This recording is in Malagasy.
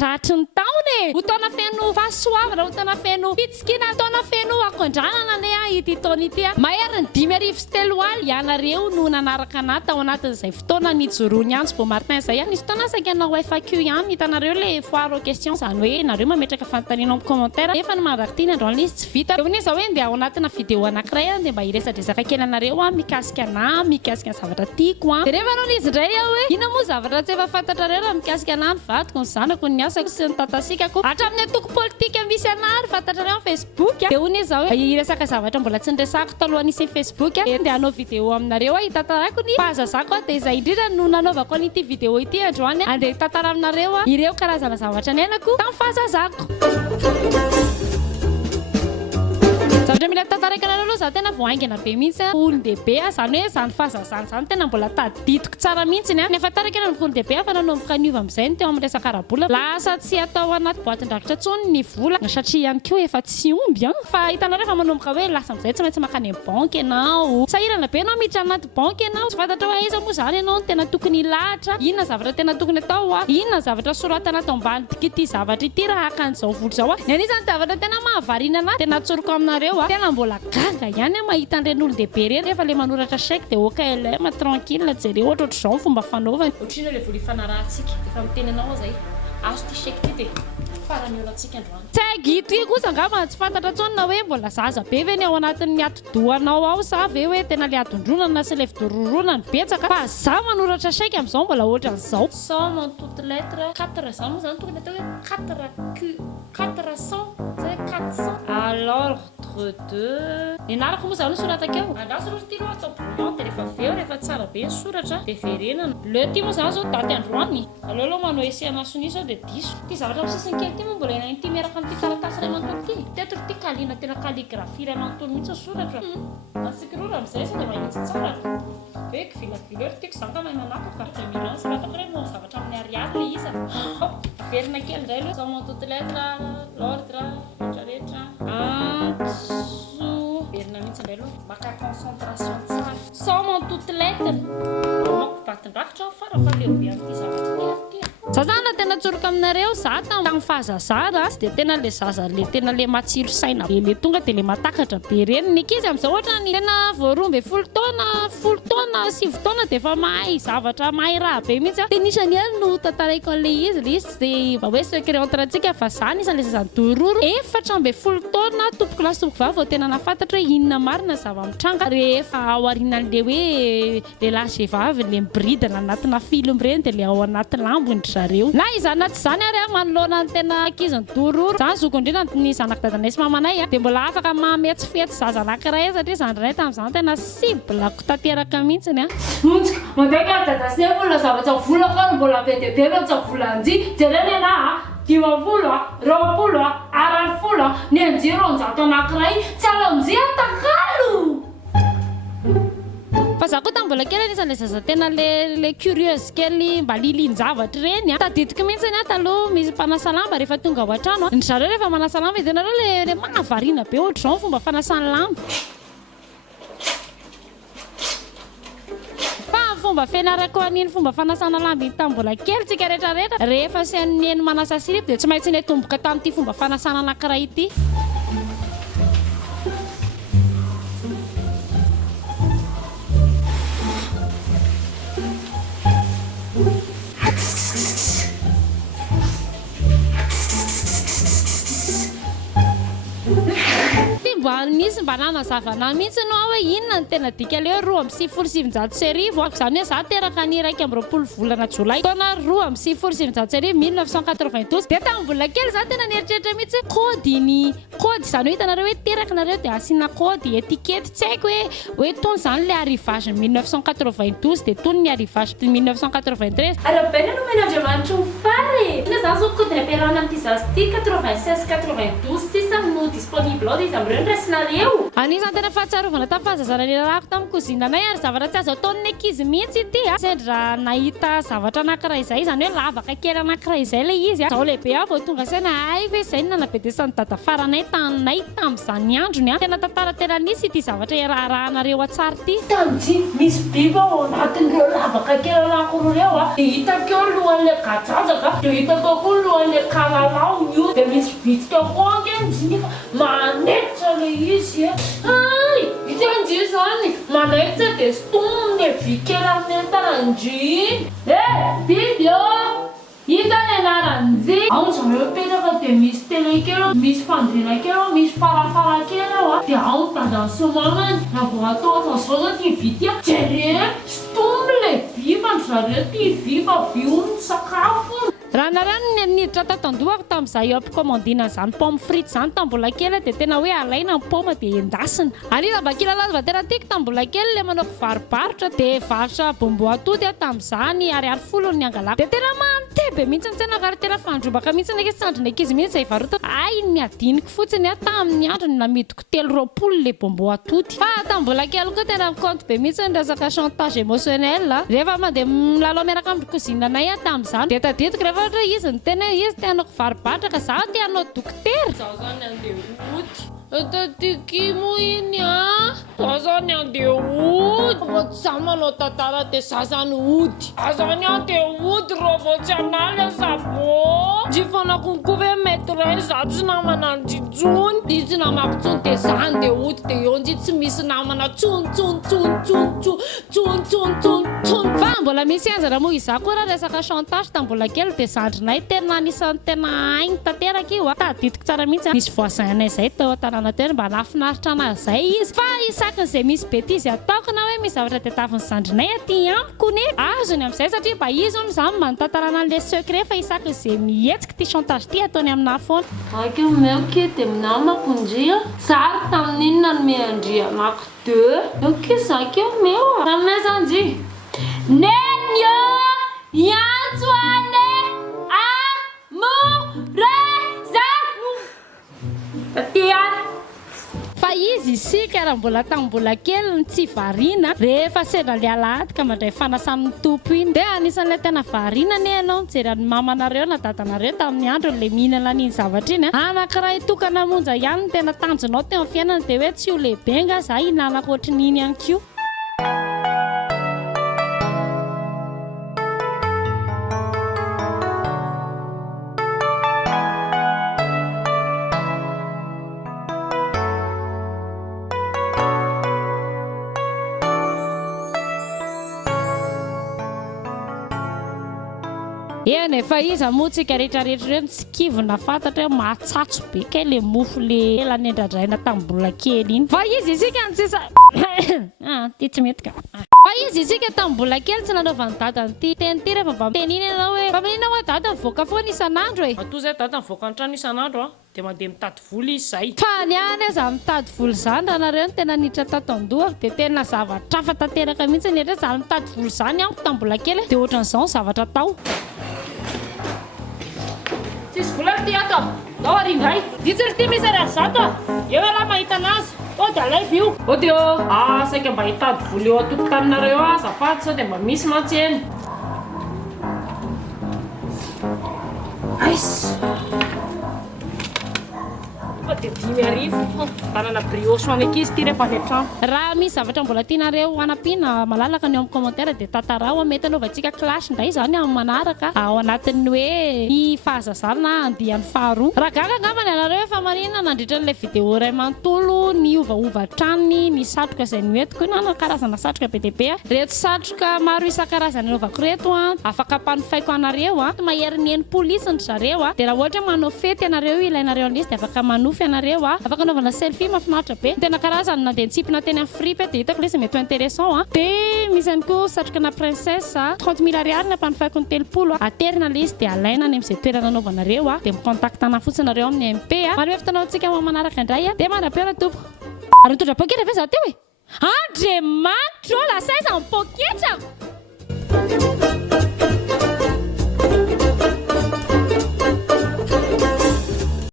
tratry ny taony ho taona feno fahasoavana ho taona feno fitsikina taona feno akondranana ne ity taona ity mahery ny 5 aly ianareo no nanaraka anahy tao anatin'izay fotoana nijoroany anjo Beau Martin zay nisy fotoana saika nanao FAQ ihany hitanareo le foire aux questions zany hoe nareo mametraka fanontaniana amin'ny commentaire nefa ny mandraky ity ny androany izy tsy vita eo ne zao hoe ndeha ao anatina vidéo anankiray dia mba hiresadresaka kely anareo mikasika anahy mikasika ny zavatra tiako dia rehefa noho izy indray hoe ina moa zavatra tsy efa fantatrareo raha mikasika anahy ny vadiko ny zanako ny asako sy ny tatasikako hatramin'ny atoko politika misy anahy fantatrareo amin'ny Facebook dia hoy izy zao hoe hiresaka zavatra mbola tsy niresako taloha nisy Facebook dia hanao vidéo aminareo hitantarako ny fahazazako dia izay indrindra no nanaovako an'ity vidéo ity androany andeha hitantara aminareo ireo karazana zavatra nenako tamin'ny fahazazako zavatra mila tantaraka anareo aloha za tena voaingana be mihitsy olon-dehibe zany hoe zany fahazazana zany tena mbola tadidiko tsara mihitsy ny afataraky ana olon-dehibe fa nanomboka niova amin'izay ny teo amin'ny resaka arabola lasa tsy atao anaty boatin-drakitra tsony ny vola satria ihany koa efa tsy omby fa hitanareo fa manomboka hoe lasa amin'izay tsy maintsy makany amin'ny banky ianao sahirana be ianao miditra anaty banky ianao tsy fantatra hoe aiza moa zany ianao tena tokony ilahatra inona zavatra tena tokony atao inona zavatra soratana atao ambany ity zavatra ity raha akan'izao vola zao ny anisany zavatra tena mahavarina anahy tena atsoroko aminareo tena mbola gaga ihany mahita an'ireny olon-dehibe reny rehefa le manoratra chèque dia OKLM tranquille jereo ohatra ohatr'izao ny fomba fanaovany ohatrino le vola ifanarahantsika efa miteny anao zay azo ty chèque ty dia farany olantsika androany tsy agito io kosa angamba tsy fantatra tsony na hoe mbola zaza be ve ny ao anatin'ny atidohanao ao sa ve hoe tena le adondronana sy le fidororonana betsaka fa za manoratra chèque amin'izao mbola ohatran'izao somme en toute lettre 4 zany moa zany tokony atao hoe 400 alors ny anarako moa zany sorataka eo andraso roa ty loha atao bouillon dia rehefa aveo rehefa tsara be ny soratra dia verenana le ty moa zany zao daty androany aloha manao ese anasony zao dia diso ty zavatra misisiny kely ty moa mbola ina ty miaraka amin'ty taratasy ray manontolo ty peut-être ty kalina tena calligraphie ray manontolo mihitsy soratra nasikirora amin'izay sa dia mahitsy tsara beko vilavilo tiako zany ka mahay manapaka 2011 ratako re mo zavatra amin'ny ariary le izy verina kely indray aloha somme en toute lettre l'ordre rehetrarehetra verina mihitsy indray aloha maka concentration tsara somme en toute lettre mako batin-drakitra fara leo be amin'ity zavatra ty za zany tena tsoroka aminareo za tamin'ny fahazazana tsy dia tena le zaza le tena le matsiro saina be le tonga dia le matakatra be reny ny kizy amin'izao ohatra ny tena voaroambe folo taona 9 taona dia efa mahay zavatra mahay raha be mihitsy dia nisany ihany no tantaraiko an'le izy le izy dia mba hoe secret entre antsika fa za nisan'le zazany dororo 14 taona tompoko lasy tompoko vavy vao tena nafantatra hoe inona marina zava-mitranga rehefa ao arinan'le hoe le lasy vavy le mibridana anatina film reny dia le ao anaty lambony zareo na izy anaty zany ary manoloana ny tena akiziny dororo zany zokondrina ny zanaka dadanay sy mamanay dia mbola afaka mametsifetsy zaza anankiray satria zandrinay tamin'izany tena siblako tanteraka mihitsy ny ontsika mandraika dadasy ny vola zavatra vola ka mbola be dia be tsy vola anjy jereny ana 10 roapolo 20 ny anjiro 100 anankiray tsy alanjy atakalo fa za koa mbola kely anisan'le zaza tena le curieuse kely mba lilin-javatra reny tadidiko mihitsy ny taloha misy mpanasa lamba rehefa tonga ao an-trano ny zareo rehefa manasa lamba itanareo le mahavariana be ohatr'izao ny fomba fanasany lamba fa fomba fianarako an'iny fomba fanasana lamba iny tamin'ny mbola kely tsika rehetrarehetra rehefa sy aneny manasa silipo dia tsy maintsy ny tomboka tamin'ity fomba fanasana anankiray ity misy mba nanazavana mihitsy no hoe inona ny tena dika le hoe 2,770 ako zany hoe za teraka ny 1 volana jolay taona 2,770 1992 dia tamin'ny mbola kely za tena nieritreritra mihitsy kody zany hoe hitanareo hoe teraka nareo dia asiana kody etikety tsy haiko hoe tony zany le arrivage 1992 dia tony ny arrivage 1993 arabena no men'andriamanitra ho fary ina zany zao kody nampiarahana amin'ity zazy ty 96 92 sisa no disponible ao dia izy amin'ireo nirasinareo anisany tena fahatsiarovana tamin'ny fahazazana niarahako tamin'ny kozinanay ary zavatra tsy azo ataon'ny ankizy mihitsy ity sendra nahita zavatra anankiray izay zany hoe lavaka kely anankiray izay le izy zao lehibe aho vao tonga saina ay ve izay ny nanabedesan'ny dada faranay tanay tamin'izany androny tena tantara tena nisy ity zavatra iraharahanareo atsara ity tanjy misy biby ao anatin'ireo lavaka kely anankiroa reo dia hitako eo lohan'le kadrajaka dia hitako koa lohan'le vitsika koanky mizinika manetitra le izy ay itanjy zany manaitsa dia stominy vikely amin'ny antarandriny biby itany anaran'zy ao zareo petraka dia misy tele kely misy fandrina kely misy farafara kely ao dia ao mitandriny somamany na vao atao zao zao ty vity jerena stomy le vivany zareo ty viva viony sakafo raha narano niditra tatandohako tamin'izay eo ampikommandina zany pomme frite zany tambola kely dia tena hoe alaina ny poma dia endasina anina bakilalazy va tena tiako tambola kely le manao varobarotra dia varotra bombo atody tamin'izany ariary folo ny angalako dia tena mantebe mihitsy tsena kary tena fandrobaka mihitsy nake sandrina akizy mihitsy zay varota ay ny adiniko fotsiny tamin'ny andro namidiko 3 le bombo atody fa tambola kely koa tena compte be mihitsy ny resaka chantage émotionnel rehefa mandeha milalao miaraka amin'ny kozinanay tamin'izany dia tadidiko rehefa ohatra izy ny tena izy tianako varobarotra ka zaho tianao dokotera zaho zany andeha ody tatikimo iny zaho zany andeha ody vao tsy za manao tantara dia za zany ody za zany andeha ody ro vao tsy analy azabo jifanakokove maîtresse za tsy namana njijony izy namako tsony dia za andeha ody dia eo nji tsy misy namana tsony fa mbola misy anjara moa iza koa raha resaka chantage tambola kely dia zandrinay tena anisan'ny tena ainy tanteraka io tadidiko tsara mihitsy misy voisinay zay tao tanàna tena mba nafinaritra anazy zay izy fa isakin'izay misy betizy ataoko na hoe misy zavatra tetaviny zandrinay aty amiko ne azony amin'izay satria mba izy ony zany mantantarana an'le secret fa isakin'izay mihetsika ty chantage ty ataony amina foana akeo meoky dia minamako ndria zary tamin'inona no meandria anako 2 oke zakeo meo tamezandry nenyo yantsoane amoreza tatyan fa izy isika raha mbola tambola kely ny tsy variana rehefa sendra le alahady ka mandray fanasan'ny tompo iny dia anisan'ilay tena variana ne ianao mijery ny mamanareo na dadanareo tamin'ny andro le mihinana n'iny zavatra iny anankiray tokana monja ihany ny tena tanjonao teo amin'ny fiainana dia hoe tsy ho lehibe nga za hinanako ohatrin'iny ihany koa eny efa izy amotsika rehetrarehetra ireny tsy kivona fantatra hoe mahatsatso be kay le mofo le elany endradraina tambola kely iny fa izy isika ny tsisa ty tsy mety ka fa izy isika tambola kely tsy nanaovany dadany ty teny ty rehefa mba teniny ianao hoe fa minina hoe dada mivoaka foana isan'andro e atoy zay dada mivoaka antrano isan'andro dia mandeha mitady voly izy zay fa ny any aza mitady voly zany raha nareo ny tena niditra tatandohako dia tena zavatra fa tanteraka mihitsy netra zany mitady voly zany amiko tambola kely dia ohatran'izao ny zavatra tao tsisy vola ty ato ao arindray ditsyry ty misy ariary zato eo ala mahita anazy dia alayvy io dia saika mba hitady voly eo atokotaninareo azafady sao dia mba misy mantsy eny aisy dia 5 tanana brioche any akizy ty rehefa any an-trano raha misy zavatra mbola tianareo anampiana malalaka ny eo amin'ny commentaire dia tantarao mety anaovantsika clash indray zany amin'ny manaraka ao anatin'ny hoe ny fahazazana na andiany faharoa raha gaga angambany anareo efa marina nandritra n'ilay vidéo ray manontolo ny ovaova trany ny satroka izay noetiko na karazana satroka be dia be reto satroka maro isan-karazany anaovako reto afaka mpanofaiko anareo mahery ny enimpolo isiny zareo dia raha ohatra manao fety anareo ilainareo an'izy dia afaka manofy anareo afaka anaovana selfie mafinaritra be tena karazany nandeha nitsipina teny amin'ny fripe dia hitako lesy mety intéressant dia misy ihany koa satroka na princesse 30 000 ariary na mpanofaiko ny 3 aterina le izy dia alaina any amin'izay toerana anaovanareo dia micontactana fotsiny nareo amin'ny MP maro efitanao antsika manaraka indray dia manam-peona tompo ary mitondra poketra ve za teo e andre matro lasa